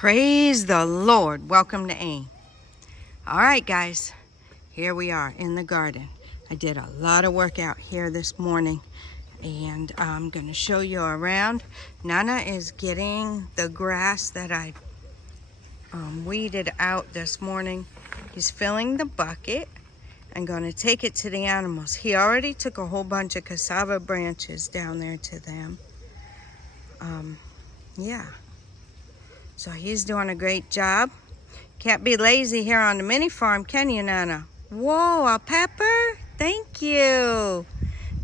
Praise the Lord. Welcome to AIM. All right, guys, here we are in the garden. I did a lot of work out here this morning, and I'm going to show you around. Nana is getting the grass that I weeded out this morning. He's filling the bucket. I'm going to take it to the animals. He already took a whole bunch of cassava branches down there to them. Yeah. So he's doing a great job. Can't be lazy here on the mini farm, can you, Nana? Whoa, a pepper? Thank you.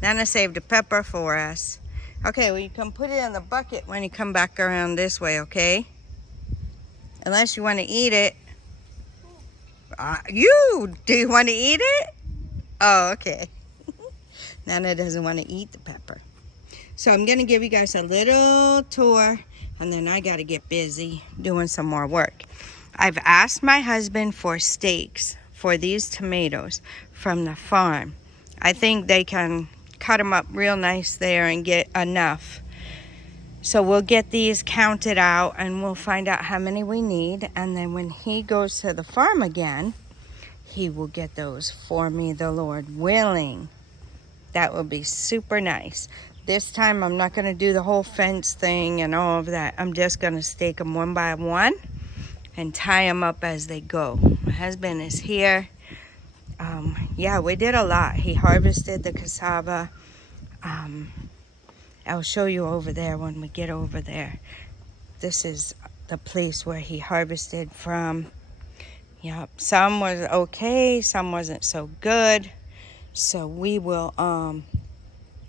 Nana saved a pepper for us. Okay, well, you can put it in the bucket when you come back around this way, okay? Unless you want to eat it. Do you want to eat it? Oh, okay. Nana doesn't want to eat the pepper. So I'm going to give you guys a little tour, and then I got to get busy doing some more work. I've asked my husband for stakes for these tomatoes from the farm. I think they can cut them up real nice there and get enough. So we'll get these counted out and we'll find out how many we need. And then when he goes to the farm again, he will get those for me, the Lord willing. That will be super nice. This time I'm not going to do the whole fence thing and all of that. I'm just going to stake them one by one and tie them up as they go. My husband is here. Yeah, we did a lot. He harvested the cassava. I'll show you over there when we get over there. This is the place where he harvested from. Yep, some was okay, some wasn't so good. So we will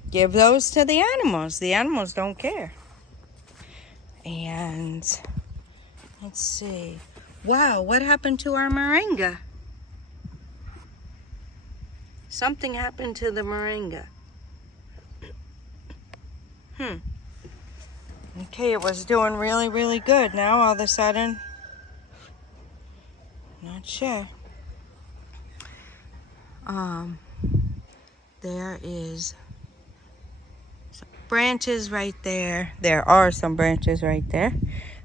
give those to the animals. The animals don't care. And let's see. Wow, what happened to our moringa? Something happened to the moringa. Okay, it was doing really, really good. Now all of a sudden, not sure. There is some branches right there. There are some branches right there.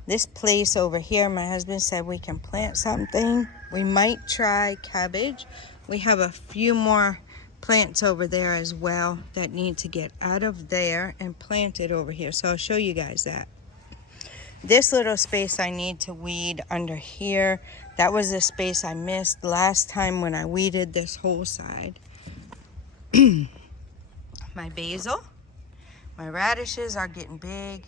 This place over here, my husband said we can plant something. We might try cabbage. We have a few more plants over there as well that need to get out of there and planted over here. So I'll show you guys that. This little space I need to weed under here. That was the space I missed last time when I weeded this whole side. My basil, my radishes are getting big.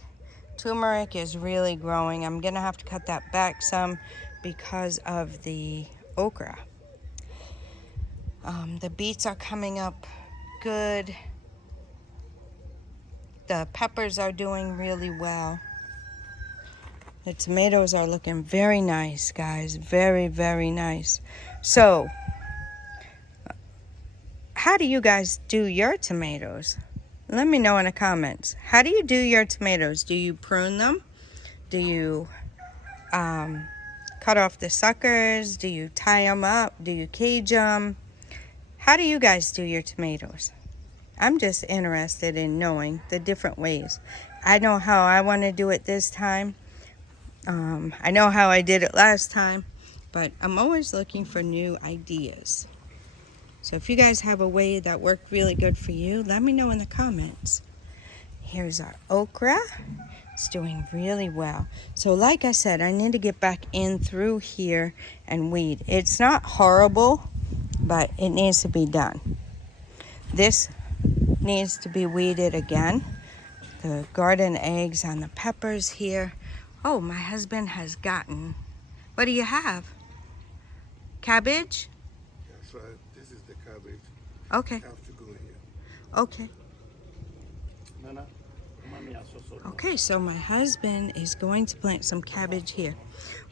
Turmeric is really growing. I'm gonna have to cut that back some because of the okra. The beets are coming up good. The peppers are doing really well. The tomatoes are looking very nice, guys. Very, very nice. So, how do you guys do your tomatoes? Let me know in the comments. How do you do your tomatoes? Do you prune them? Do you cut off the suckers? Do you tie them up? Do you cage them? How do you guys do your tomatoes? I'm just interested in knowing the different ways. I know how I want to do it this time. I know how I did it last time, but I'm always looking for new ideas. So if you guys have a way that worked really good for you, let me know in the comments. Here's our okra. It's doing really well. So like I said, I need to get back in through here and weed. It's not horrible, but it needs to be done. This needs to be weeded again. The garden eggs and the peppers here. Oh, my husband has gotten, what do you have? Cabbage? That's right. This is the cabbage. Okay. I have to go here. Okay. Okay, so my husband is going to plant some cabbage here.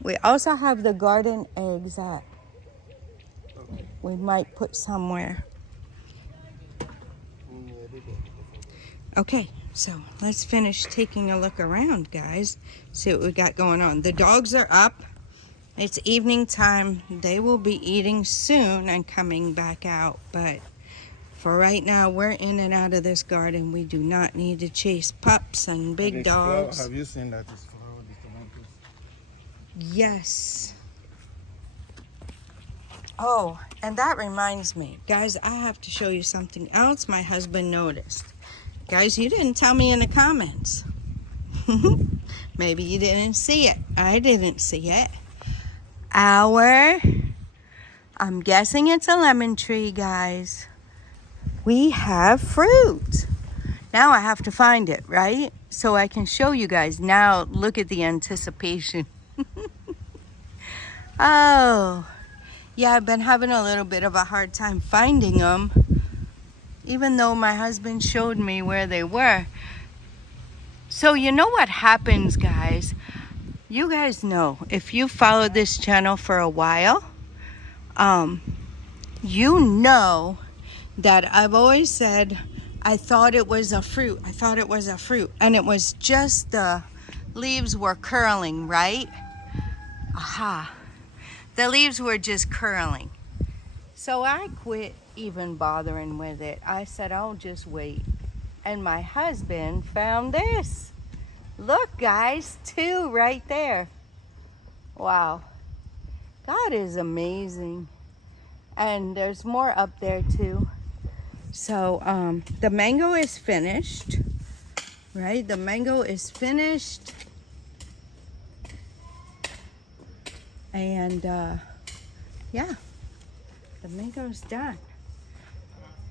We also have the garden eggs that we might put somewhere. Okay, so let's finish taking a look around, guys. See what we got going on. The dogs are up. It's evening time. They will be eating soon and coming back out. But for right now, we're in and out of this garden. We do not need to chase pups and big dogs. Have you seen that it's flowered, the tomatoes? Yes. Oh, and that reminds me, guys, I have to show you something else my husband noticed. Guys, you didn't tell me in the comments. Maybe you didn't see it. I didn't see it. I'm guessing it's a lemon tree, guys. We have fruit. Now I have to find it, right? So I can show you guys. Now look at the anticipation. Oh, yeah, I've been having a little bit of a hard time finding them, even though my husband showed me where they were. So you know what happens, guys? You guys know, if you followed this channel for a while, you know that I've always said I thought it was a fruit. I thought it was a fruit. And it was just the leaves were curling, right? Aha. The leaves were just curling. So I quit even bothering with it. I said, I'll just wait. And my husband found this. Look, guys, 2 right there. Wow. God is amazing. And there's more up there too. So the mango is finished, right? The mango is finished. And yeah, the mango's done.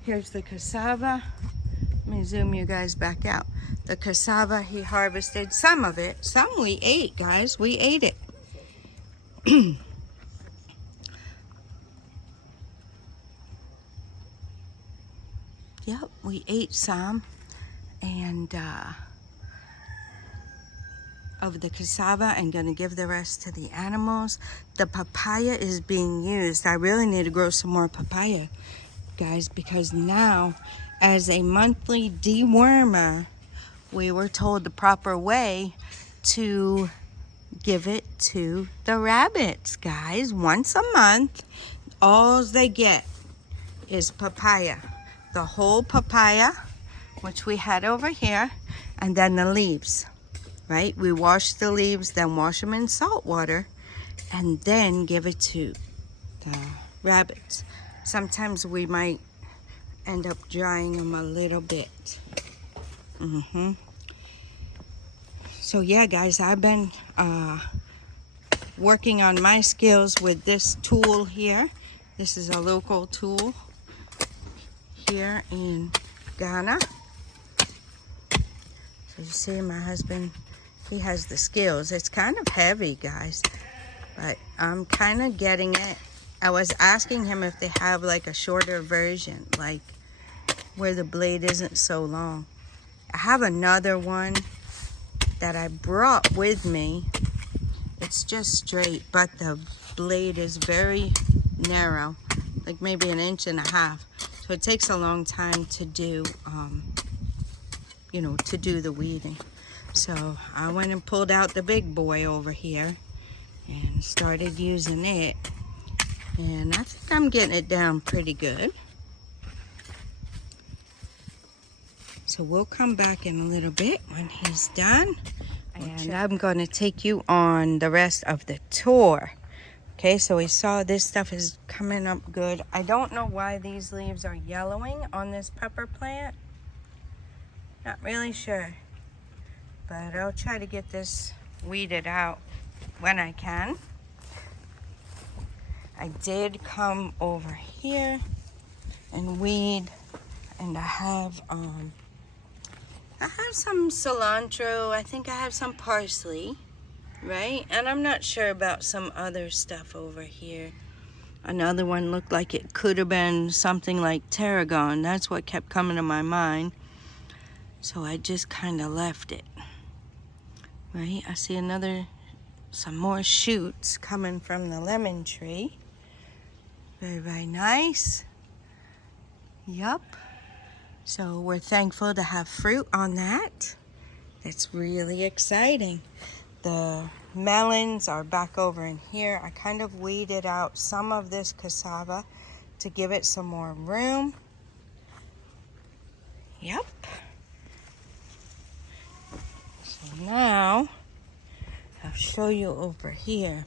Here's the cassava. Let me zoom you guys back out. The cassava, he harvested some of it. Some we ate, guys. We ate it. Yep, we ate some. And of the cassava and gonna give the rest to the animals. The papaya is being used. I really need to grow some more papaya, guys, because now as a monthly dewormer, we were told the proper way to give it to the rabbits, guys. Once a month, all they get is papaya. The whole papaya, which we had over here, and then the leaves. Right? We wash the leaves, then wash them in salt water, and then give it to the rabbits. Sometimes we might end up drying them a little bit. So yeah, guys, I've been working on my skills with this tool here. This is a local tool here in Ghana. So you see my husband, he has the skills. It's kind of heavy, guys, but I'm kind of getting it. I was asking him if they have like a shorter version, like where the blade isn't so long. I have another one that I brought with me. It's just straight, but the blade is very narrow, like maybe 1.5 inches. So it takes a long time to do, you know, to do the weeding. So I went and pulled out the big boy over here and started using it. And I think I'm getting it down pretty good. So we'll come back in a little bit when he's done. And I'm going to take you on the rest of the tour. Okay, so we saw this stuff is coming up good. I don't know why these leaves are yellowing on this pepper plant. Not really sure. But I'll try to get this weeded out when I can. I did come over here and weed, and I have some cilantro. I think I have some parsley, right? And I'm not sure about some other stuff over here. Another one looked like it could have been something like tarragon. That's what kept coming to my mind. So I just kind of left it. Right, I see some more shoots coming from the lemon tree. Very, very nice. Yup. So we're thankful to have fruit on that. That's really exciting. The melons are back over in here. I kind of weeded out some of this cassava to give it some more room. Yep. So now, I'll show you over here.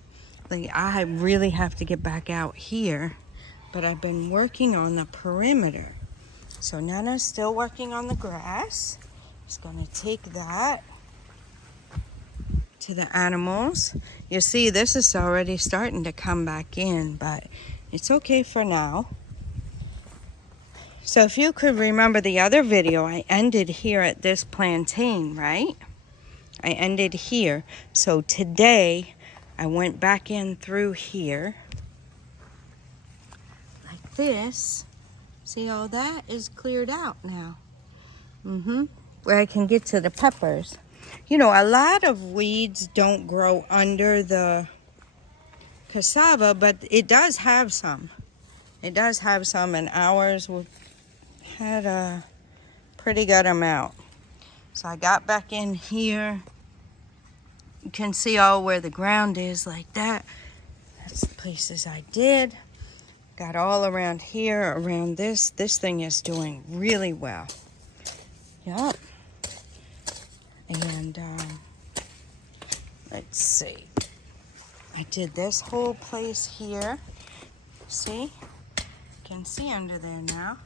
Like, I really have to get back out here, but I've been working on the perimeter. So Nana's still working on the grass. Just gonna take that to the animals. You see, this is already starting to come back in, but it's okay for now. So if you could remember the other video, I ended here at this plantain, right? I ended here. So today, I went back in through here, like this. See, all that is cleared out now. Where I can get to the peppers. You know, a lot of weeds don't grow under the cassava, but it does have some. It does have some, and ours had a pretty good amount. So I got back in here. You can see all where the ground is like that. That's the places I did. Got all around here, around this. This thing is doing really well. Yup. And let's see. I did this whole place here. See? You can see under there now.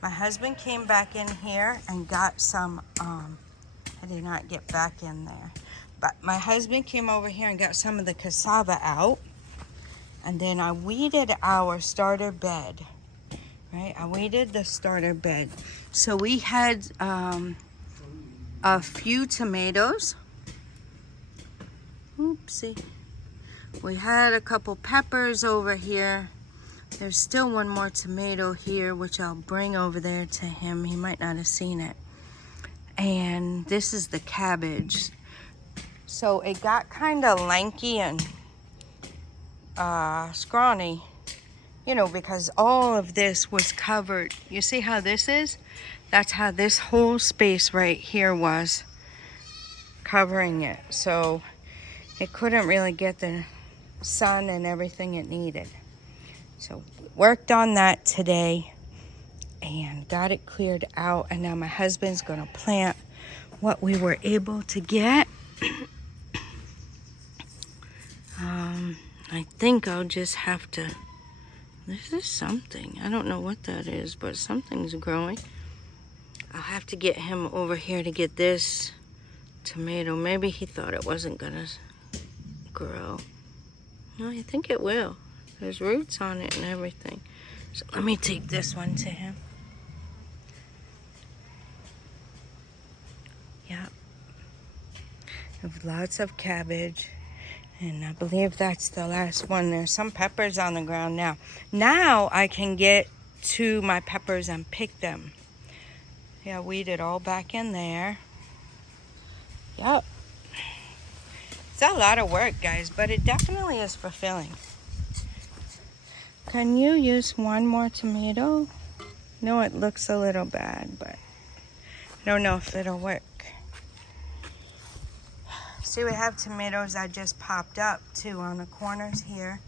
My husband came back in here and got some, I did not get back in there. But my husband came over here and got some of the cassava out. And then I weeded our starter bed, right? I weeded the starter bed. So we had a few tomatoes. Oopsie. We had a couple peppers over here. There's still one more tomato here, which I'll bring over there to him. He might not have seen it. And this is the cabbage. So it got kind of lanky and scrawny, you know, because all of this was covered. You see how this is? That's how this whole space right here was covering it. So it couldn't really get the sun and everything it needed. So worked on that today and got it cleared out. And now my husband's gonna plant what we were able to get. I think I'll just have to, this is something. I don't know what that is, but something's growing. I'll have to get him over here to get this tomato. Maybe he thought it wasn't gonna grow. No, I think it will. There's roots on it and everything. So let me take this one to him. Yep. I have lots of cabbage. And I believe that's the last one. There's some peppers on the ground now. Now I can get to my peppers and pick them. Yeah, weeded all back in there. Yep. It's a lot of work, guys, but it definitely is fulfilling. Can you use one more tomato? No, it looks a little bad, but I don't know if it'll work. See, we have tomatoes that just popped up too on the corners here.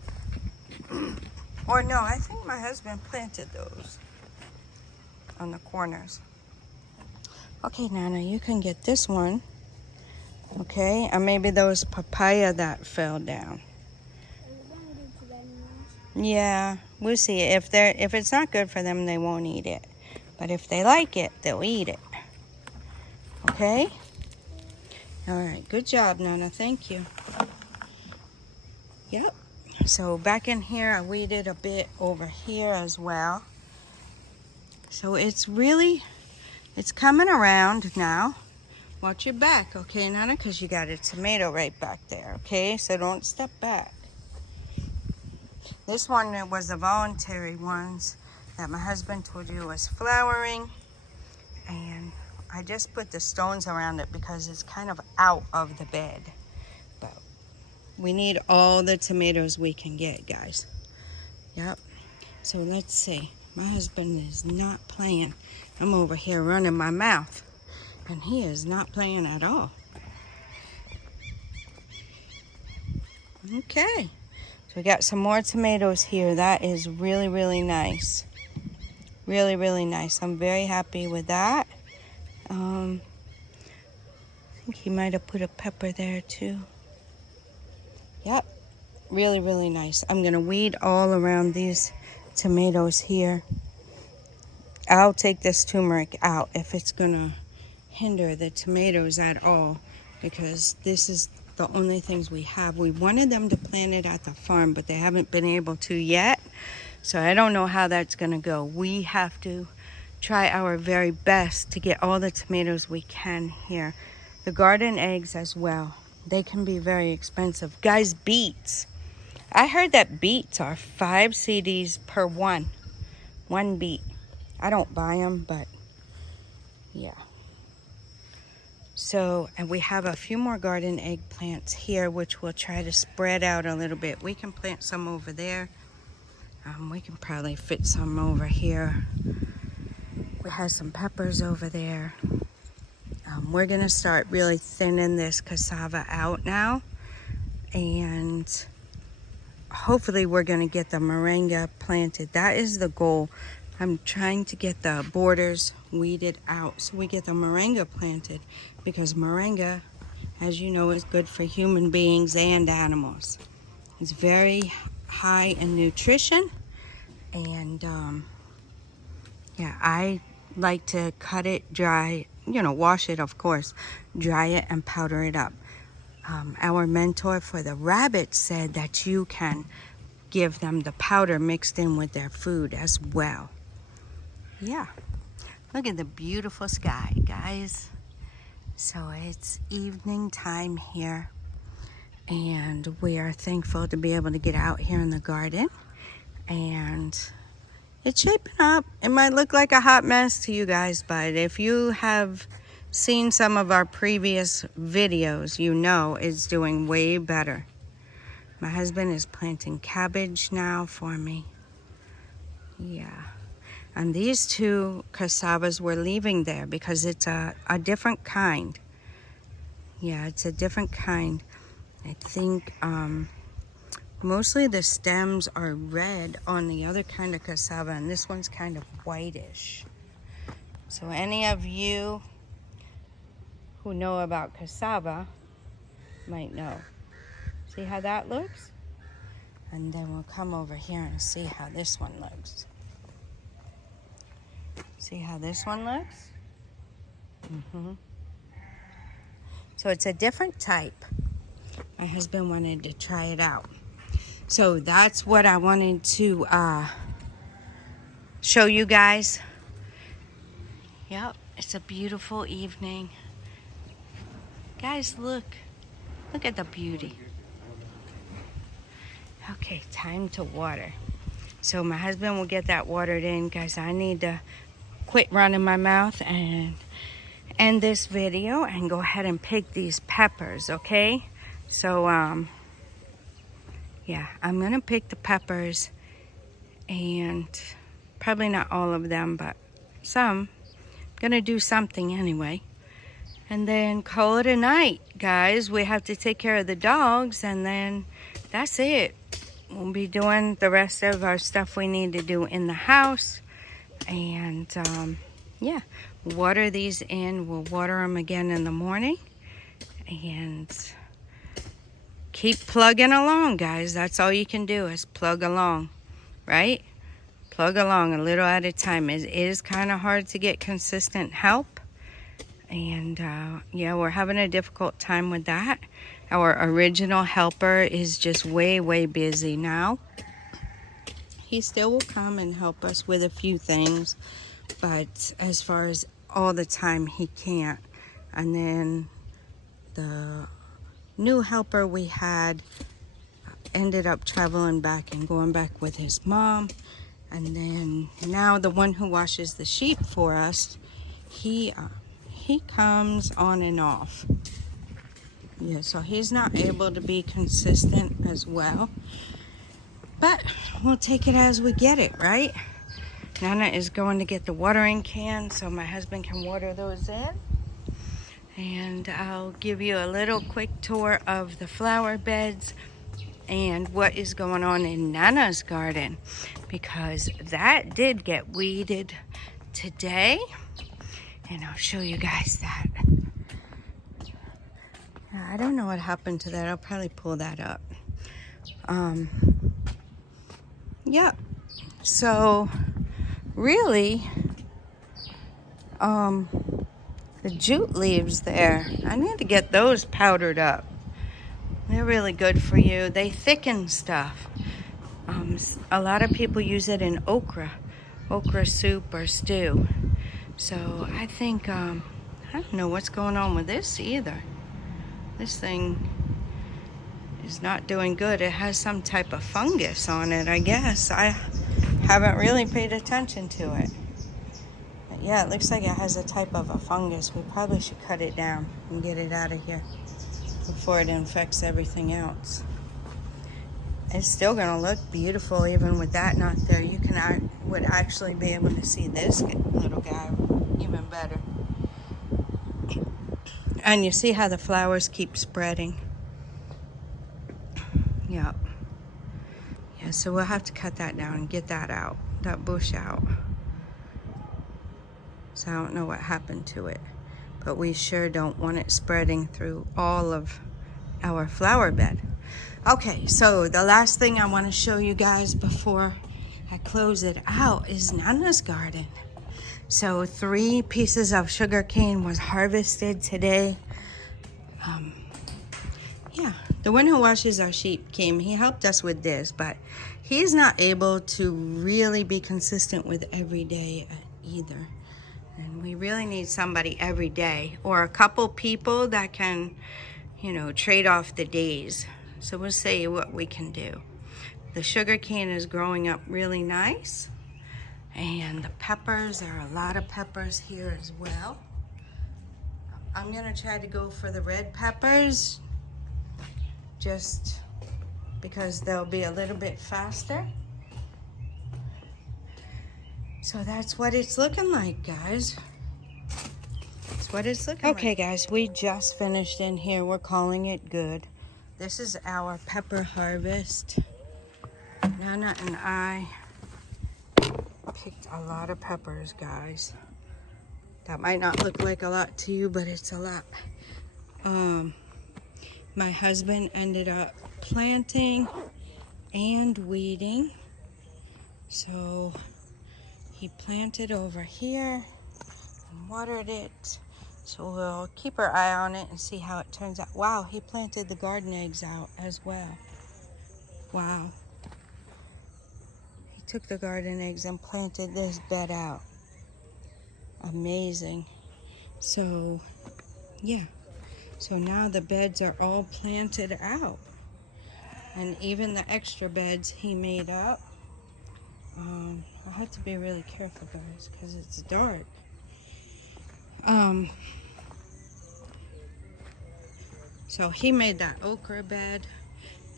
Or no, I think my husband planted those on the corners. Okay, Nana, you can get this one. Okay, and maybe those papaya that fell down. Yeah, we'll see. If it's not good for them, they won't eat it. But if they like it, they'll eat it. Okay? All right, good job, Nana. Thank you. Yep. So back in here, I weeded a bit over here as well. So it's coming around now. Watch your back, okay, Nana? Because you got a tomato right back there, okay? So don't step back. This one was the voluntary ones that my husband told you was flowering. And I just put the stones around it because it's kind of out of the bed. But we need all the tomatoes we can get, guys. Yep. So let's see. My husband is not playing. I'm over here running my mouth. And he is not playing at all. Okay. So we got some more tomatoes here. That is really, really nice. Really, really nice. I'm very happy with that. I think he might have put a pepper there too. Yep, really, really nice. I'm gonna weed all around these tomatoes here. I'll take this turmeric out if it's gonna hinder the tomatoes at all, because this is the only things we have. We wanted them to plant it at the farm, but they haven't been able to yet. So I don't know how that's gonna go. We have to try our very best to get all the tomatoes we can here. The garden eggs as well. They can be very expensive. Guys, beets. I heard that beets are 5 CDs per one beet. I don't buy them, but yeah. So, and we have a few more garden eggplants here, which we'll try to spread out a little bit. We can plant some over there. We can probably fit some over here. We have some peppers over there. We're gonna start really thinning this cassava out now, and hopefully we're gonna get the moringa planted. That is the goal. I'm trying to get the borders weeded out so we get the moringa planted, because moringa, as you know, is good for human beings and animals. It's very high in nutrition, and yeah, I like to cut it dry, wash it, of course, dry it and powder it up. Our mentor for the rabbits said that you can give them the powder mixed in with their food as well. Yeah, look at the beautiful sky, guys. So it's evening time here, and we are thankful to be able to get out here in the garden, and it's shaping up. It might look like a hot mess to you guys, but if you have seen some of our previous videos, you know it's doing way better. My husband is planting cabbage now for me. Yeah. And these two cassavas we're leaving there because it's a different kind. Yeah, it's a different kind. I think mostly the stems are red on the other kind of cassava, and this one's kind of whitish. So any of you who know about cassava might know. See how that looks? And then we'll come over here and see how this one looks. See how this one looks? So it's a different type. My husband wanted to try it out. So that's what I wanted to show you guys. Yep, it's a beautiful evening. Guys, look. Look at the beauty. Okay, time to water. So my husband will get that watered in, guys. I need to quit running my mouth and end this video and go ahead and pick these peppers, okay? So yeah, I'm gonna pick the peppers, and probably not all of them, but some. I'm gonna do something anyway, and then call it a night, guys. We have to take care of the dogs, and then that's it. We'll be doing the rest of our stuff we need to do in the house. And yeah, water these in. We'll water them again in the morning, and keep plugging along, guys. That's all you can do is plug along, right? Plug along a little at a time. It is kind of hard to get consistent help, and yeah, we're having a difficult time with that. Our original helper is just way busy now. He still will come and help us with a few things, but as far as all the time, he can't. And then the new helper we had ended up traveling back and going back with his mom. And then now the one who washes the sheep for us, he comes on and off. Yeah, so he's not able to be consistent as well. But we'll take it as we get it, right? Nana is going to get the watering can so my husband can water those in. And I'll give you a little quick tour of the flower beds and what is going on in Nana's garden, because that did get weeded today. And I'll show you guys that. I don't know what happened to that. I'll probably pull that up. Yeah. So really, the jute leaves there, I need to get those powdered up. They're really good for you. They thicken stuff. A lot of people use it in okra soup or stew. So I think, I don't know what's going on with this either. This thing is not doing good. It has some type of fungus on it, I guess. I haven't really paid attention to it. But yeah, it looks like it has a type of a fungus. We probably should cut it down and get it out of here before it infects everything else. It's still gonna look beautiful even with that not there. You would actually be able to see this little guy even better. And you see how the flowers keep spreading. Yep. Yeah, so we'll have to cut that down and get that out, that bush out. So I don't know what happened to it, but we sure don't want it spreading through all of our flower bed. Okay, so the last thing I want to show you guys before I close it out is Nana's garden. So 3 pieces of sugar cane was harvested today. Yeah, the one who washes our sheep came. He helped us with this, but he's not able to really be consistent with every day either. And we really need somebody every day, or a couple people that can, you know, trade off the days. So we'll see what we can do. The sugar cane is growing up really nice. And the peppers, there are a lot of peppers here as well. I'm gonna try to go for the red peppers just because they'll be a little bit faster. So that's what it's looking like, guys. That's what it's looking like. Okay, guys, we just finished in here. We're calling it good. This is our pepper harvest. Nana and I picked a lot of peppers, guys. That might not look like a lot to you, but it's a lot. My husband ended up planting and weeding. So he planted over here and watered it. So we'll keep our eye on it and see how it turns out. Wow, he planted the garden eggs out as well. Wow. He took the garden eggs and planted this bed out. Amazing. So, yeah. So now the beds are all planted out. And even the extra beds he made up. I have to be really careful, guys, because it's dark. So he made that okra bed,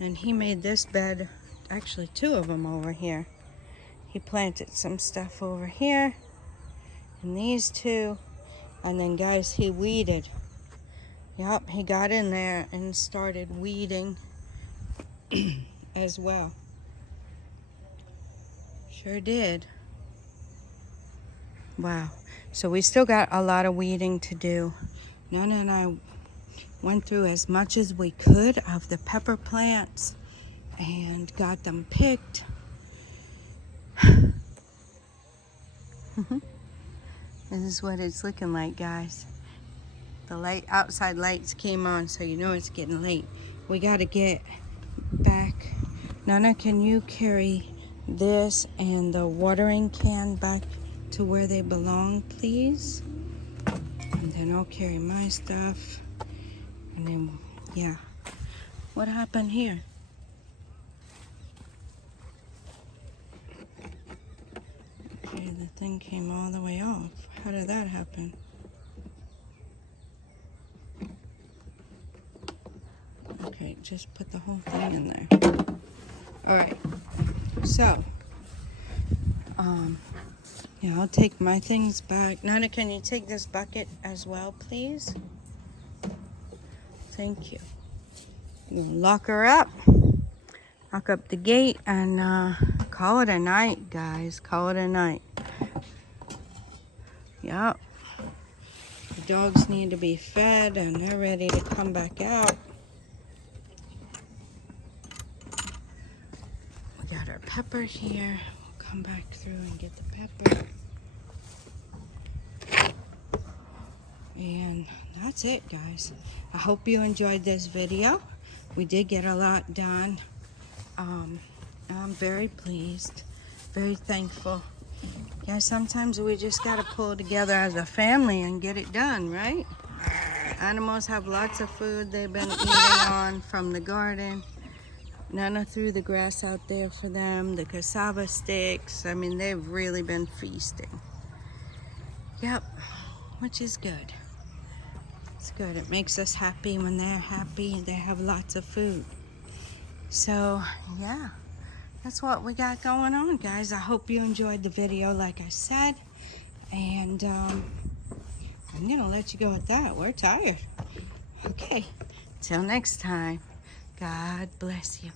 and he made this bed, actually 2 of them over here. He planted some stuff over here, and these 2, and then, guys, he weeded. Yep, he got in there and started weeding as well. Sure did. Wow. So we still got a lot of weeding to do. Nana and I went through as much as we could of the pepper plants and got them picked. This is what it's looking like, guys. The outside lights came on, so you know it's getting late. We got to get back. Nana, can you carry this and the watering can back to where they belong, please? And then I'll carry my stuff. And then, yeah. What happened here? Okay, the thing came all the way off. How did that happen? Okay, just put the whole thing in there. All right, so, yeah, I'll take my things back. Nana, can you take this bucket as well, please? Thank you. We'll lock her up, lock up the gate, and call it a night, guys. Call it a night. Yep. The dogs need to be fed, and they're ready to come back out. got our pepper here. We'll come back through and get the pepper. And that's it, guys. I hope you enjoyed this video. We did get a lot done. I'm very pleased, very thankful. Yeah, sometimes we just gotta pull together as a family and get it done, right? Animals have lots of food they've been eating on from the garden. Nana threw the grass out there for them, the cassava sticks. I mean, they've really been feasting. Yep, which is good. It's good. It makes us happy when they're happy and they have lots of food. So, yeah, that's what we got going on, guys. I hope you enjoyed the video, like I said. And I'm going to let you go with that. We're tired. Okay, till next time. God bless you.